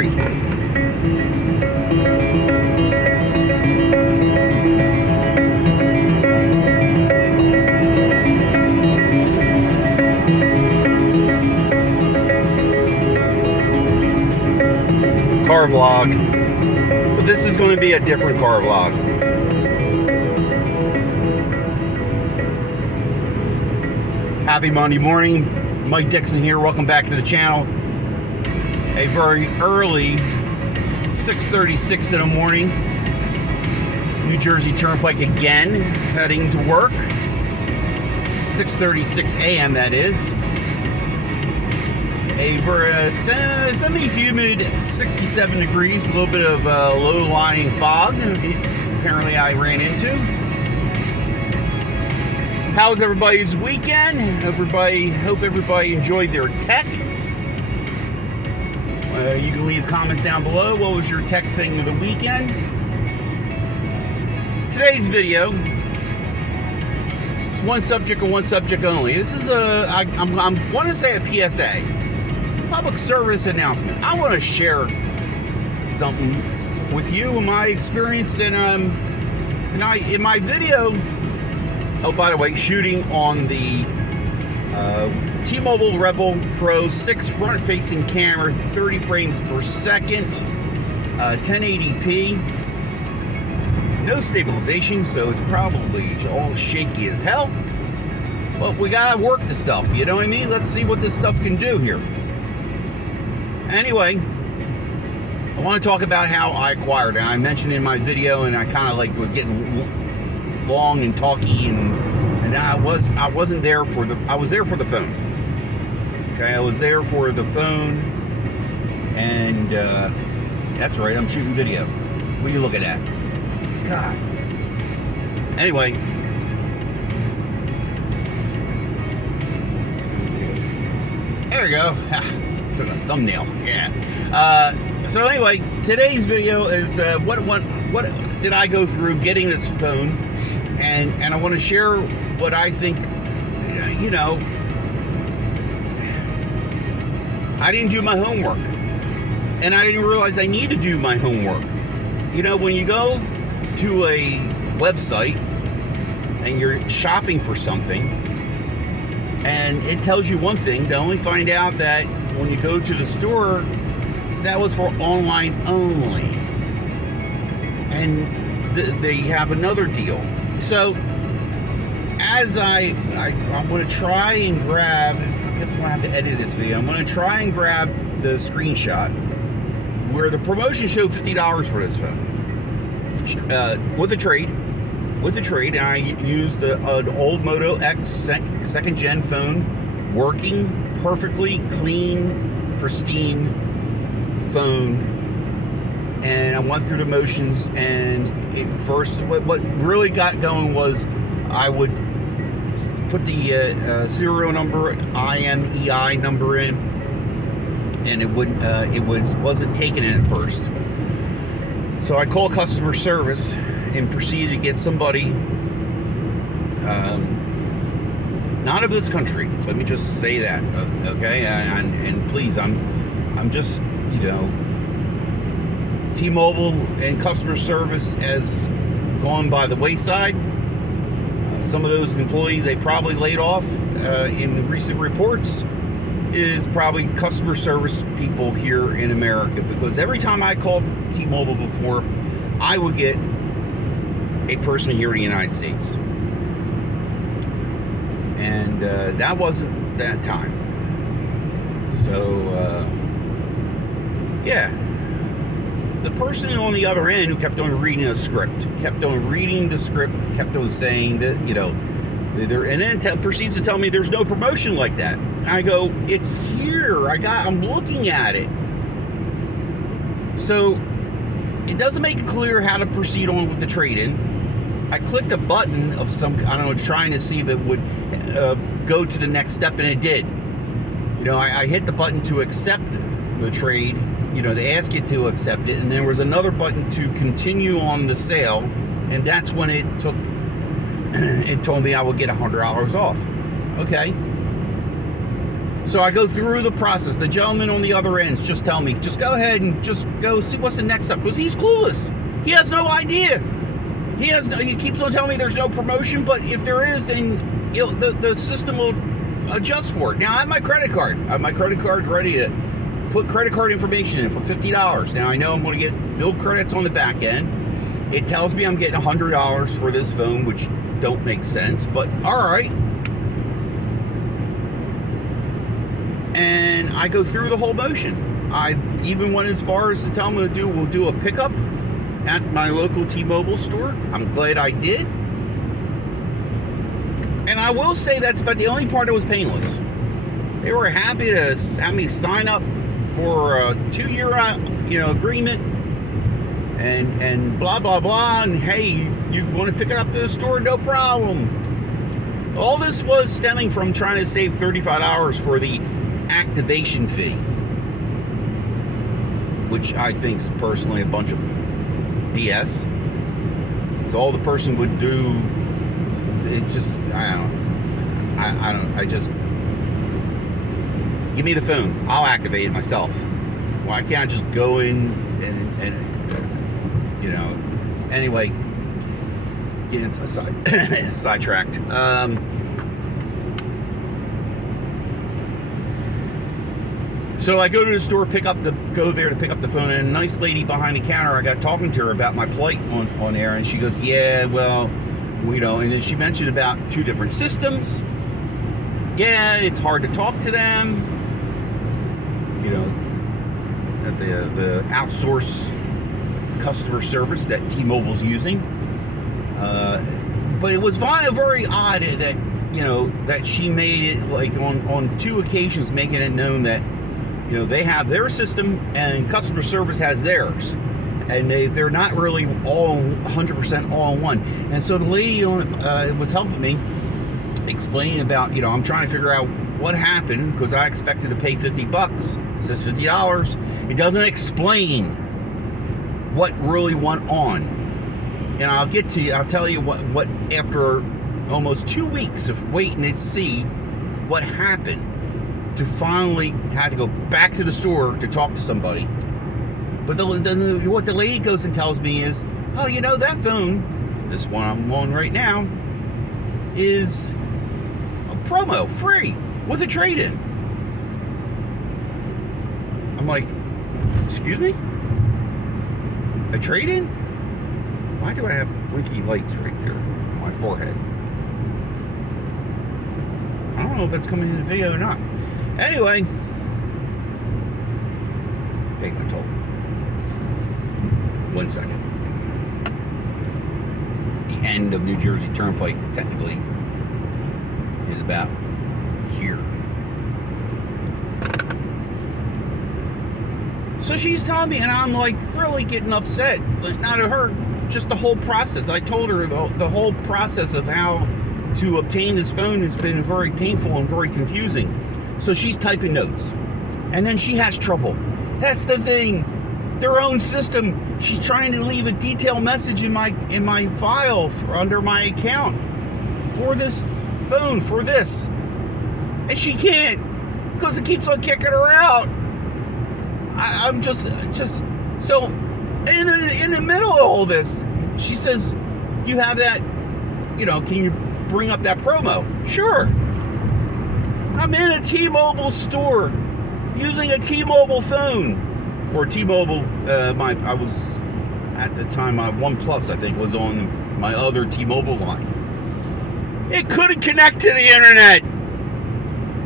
free. Car vlog, but this is going to be a different car vlog. Happy Monday morning, Mike Dixon here. Welcome back to the channel. A very early 6:36 in the morning, New Jersey Turnpike again, heading to work. 6:36 a.m. that is. A semi-humid 67 degrees, a little bit of low-lying fog apparently I ran into. How was everybody's weekend? Hope everybody enjoyed their tech. You can leave comments down below. What was your tech thing of the weekend? Today's video is one subject and one subject only. This is I want to say a PSA. Public service announcement. I want to share something with you in my experience, and in my video. Oh, by the way, shooting on the T-Mobile Revvl Pro 6 front-facing camera, 30 frames per second, 1080p. No stabilization, so it's probably all shaky as hell. But we gotta work the stuff. You know what I mean? Let's see what this stuff can do here. Anyway, I want to talk about how I acquired it. I mentioned in my video, and I kind of like was getting long and talky, and I wasn't there for the. I was there for the phone. Okay, I was there for the phone, and that's right. I'm shooting video. What are you looking at? God. Anyway. There we go. A thumbnail, yeah. So anyway, today's video is what did I go through getting this phone, and I want to share what I think. You know, I didn't do my homework, and I didn't realize I need to do my homework. You know, when you go to a website and you're shopping for something, and it tells you one thing, to only find out that when you go to the store, that was for online only, and they have another deal. So as I'm going to try and grab, I guess I'm going to have to edit this video. I'm going to try and grab the screenshot where the promotion showed $50 for this phone with a trade. And I used an old Moto X second gen phone, working perfectly clean, pristine phone, and I went through the motions. And what really got going was I would put the serial number, IMEI number in, and it wasn't taken in at first. So I called customer service and proceeded to get somebody. Not of this country. Let me just say that, okay? And please, I'm just, you know, T-Mobile and customer service has gone by the wayside. Some of those employees they probably laid off in recent reports is probably customer service people here in America, because every time I called T-Mobile before, I would get a person here in the United States. And that wasn't that time. So, yeah. The person on the other end who kept on reading the script, kept on saying that, you know, and then proceeds to tell me there's no promotion like that. I go, it's here. I'm looking at it. So, it doesn't make it clear how to proceed on with the trade-in. I clicked a button of some, I don't know, trying to see if it would go to the next step, and it did. You know, I hit the button to accept the trade, you know, to ask it to accept it, and there was another button to continue on the sale, and that's when it told me I would get $100 off. Okay. So I go through the process. The gentleman on the other end just tell me, just go ahead and just go see what's the next step, because he's clueless. He has no idea. He keeps on telling me there's no promotion, but if there is, then the system will adjust for it. Now I have my credit card. I have my credit card ready to put credit card information in for $50. Now I know I'm going to get bill credits on the back end. It tells me I'm getting $100 for this phone, which don't make sense, but all right. And I go through the whole motion. I even went as far as to tell them we'll do a pickup at my local T-Mobile store. I'm glad I did. And I will say that's about the only part that was painless. They were happy to have me sign up for a 2-year agreement and blah blah blah, and hey, you want to pick it up at the store, no problem. All this was stemming from trying to save $35 for the activation fee, which I think is personally a bunch of BS. So all the person would do, it just, I just give me the phone, I'll activate it myself. Why can't I just go in and anyway, getting sidetracked. So I go to the store, go there to pick up the phone, and a nice lady behind the counter, I got talking to her about my plight on air, and she goes, yeah, well, and then she mentioned about 2 different systems. Yeah, it's hard to talk to them. At the outsource customer service that T-Mobile's using. But it was very odd that she made it like on 2 occasions, making it known that they have their system and customer service has theirs, and they're not really all 100% all in one. And so the lady was helping me explain about I'm trying to figure out what happened, because I expected to pay $50. It says $50. It doesn't explain what really went on. And I'll tell you what after almost 2 weeks of waiting to see what happened, to finally had to go back to the store to talk to somebody. But what the lady goes and tells me is, oh, that phone, this one I'm on right now, is a promo, free, with a trade-in. I'm like, excuse me? A trade-in? Why do I have blinky lights right there on my forehead? I don't know if that's coming in the video or not. Anyway, paid my toll. 1 second. The end of New Jersey Turnpike, technically, is about here. So she's telling me, and I'm like really getting upset. Not at her, just the whole process. I told her the whole process of how to obtain this phone has been very painful and very confusing. So she's typing notes, and then she has trouble. That's the thing. Their own system. She's trying to leave a detailed message in my file under my account for this phone, for this, and she can't, because it keeps on kicking her out. I'm just so in the middle of all this, she says, "You have that? Can you bring up that promo?" Sure. I'm in a T-Mobile store using a T-Mobile phone, or T-Mobile. I was at the time, my OnePlus, I think, was on my other T-Mobile line. It couldn't connect to the internet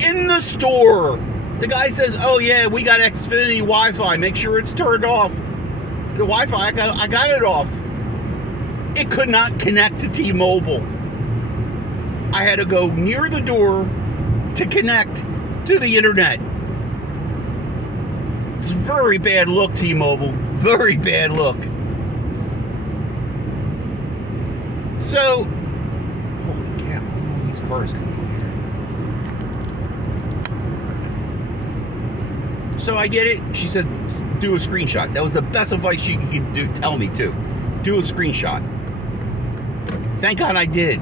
in the store. The guy says, "Oh yeah, we got Xfinity Wi-Fi. Make sure it's turned off." The Wi-Fi, I got it off. It could not connect to T-Mobile. I had to go near the door to connect to the internet. It's a very bad look, T-Mobile. Very bad look. So, holy cow, all these cars coming here. So I get it. She said, do a screenshot. That was the best advice she could do. Tell me too. Do a screenshot. Thank God I did.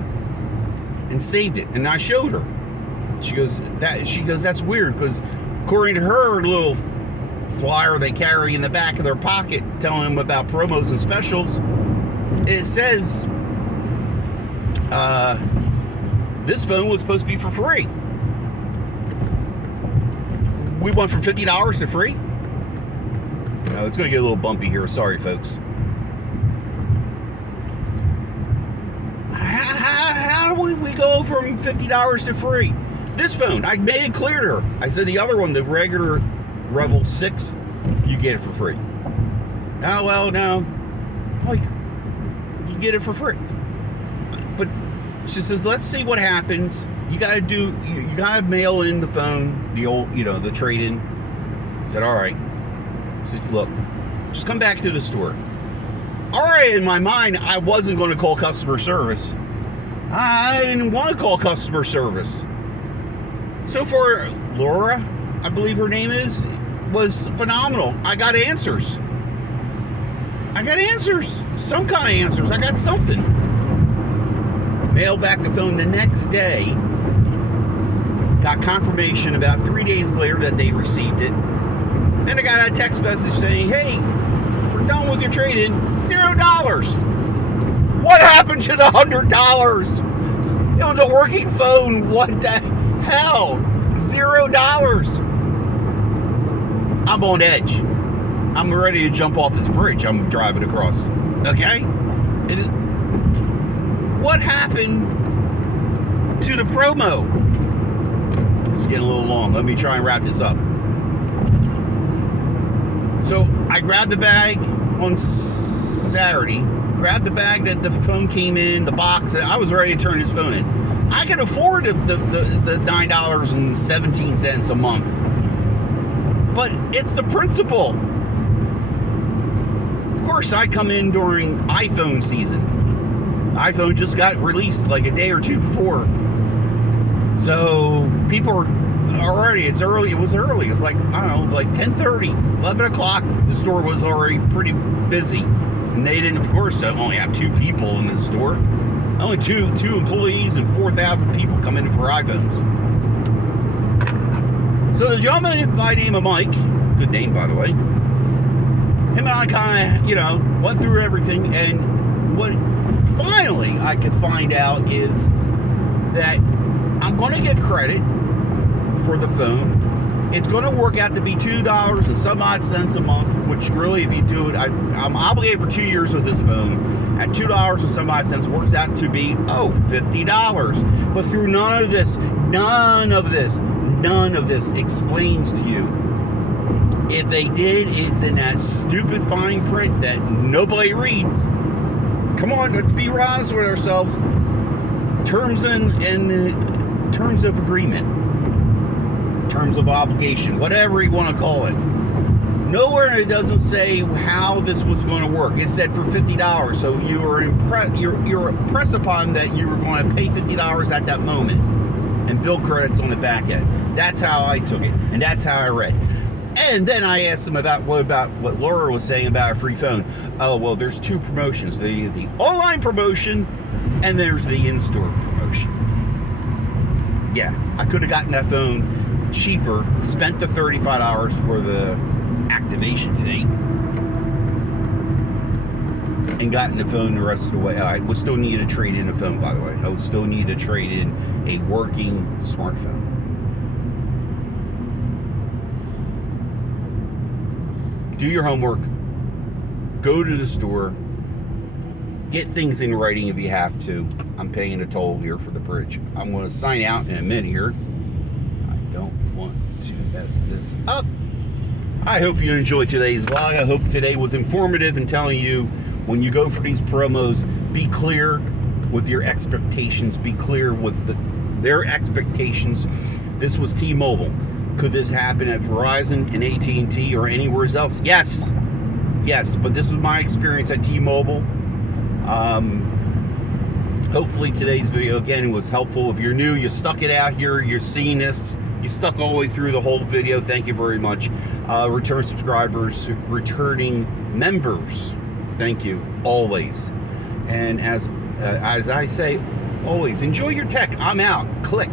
And saved it. And I showed her. She goes, that's weird, because according to her little flyer they carry in the back of their pocket telling them about promos and specials, it says this phone was supposed to be for free. We went from $50 to free. No, it's going to get a little bumpy here. Sorry, folks. How do we go from $50 to free? This phone, I made it clear to her. I said the other one, the regular Revvl 6, you get it for free. Oh, well, no. Like, you get it for free. But she says, let's see what happens. You gotta mail in the phone, the old, the trade-in. I said, all right. I said, look, just come back to the store. All right, in my mind, I wasn't going to call customer service. I didn't want to call customer service. So far, Laura, I believe her name is, was phenomenal. I got answers. Some kind of answers. I got something. Mailed back the phone the next day. Got confirmation about 3 days later that they received it. Then I got a text message saying, hey, we're done with your trade-in. $0. What happened to the $100? It was a working phone. What the hell? $0. I'm on edge. I'm ready to jump off this bridge I'm driving across. Okay? What happened to the promo? It's getting a little long. Let me try and wrap this up. So I grabbed the bag on Saturday. Grabbed the bag that the phone came in, the box. I was ready to turn this phone in. I can afford the $9.17 a month. But it's the principle. Of course, I come in during iPhone season. iPhone just got released like a day or two before. So people are already, it was early. It was like, I don't know, like 10:30, 11 o'clock. The store was already pretty busy. And they didn't, of course, only have 2 people in the store. Only two employees and 4,000 people come in for iPhones. So the gentleman by the name of Mike, good name by the way, him and I kind of, went through everything, and what finally I could find out is that I'm going to get credit for the phone. It's going to work out to be $2 and some odd cents a month, which really, if you do it, I'm obligated for 2 years of this phone. At $2 and some odd cents works out to be, $50. But through none of this explains to you. If they did, it's in that stupid fine print that nobody reads. Come on, let's be honest with ourselves. Terms of agreement, terms of obligation, whatever you want to call it. Nowhere it doesn't say how this was going to work. It said for $50, so you're impressed upon that you were going to pay $50 at that moment and bill credits on the back end. That's how I took it, and that's how I read. And then I asked them about what Laura was saying about a free phone. Oh, well, there's 2 promotions: the online promotion, and there's the in-store promotion. Yeah, I could have gotten that phone cheaper, spent the $35 for the activation fee, and gotten the phone the rest of the way. I would still need to trade in a phone, by the way. I would still need to trade in a working smartphone. Do your homework. Go to the store. Get things in writing if you have to. I'm paying a toll here for the bridge. I'm going to sign out in a minute here. I don't want to mess this up. I hope you enjoyed today's vlog. I hope today was informative in telling you, when you go for these promos, be clear with your expectations. Be clear with their expectations. This was T-Mobile. Could this happen at Verizon and AT&T or anywhere else? Yes. Yes, but this was my experience at T-Mobile. Hopefully today's video, again, was helpful. If you're new, you stuck it out here, you're seeing this, you stuck all the way through the whole video, thank you very much. Return subscribers, returning members, thank you, always. And as I say, always, enjoy your tech. I'm out. Click.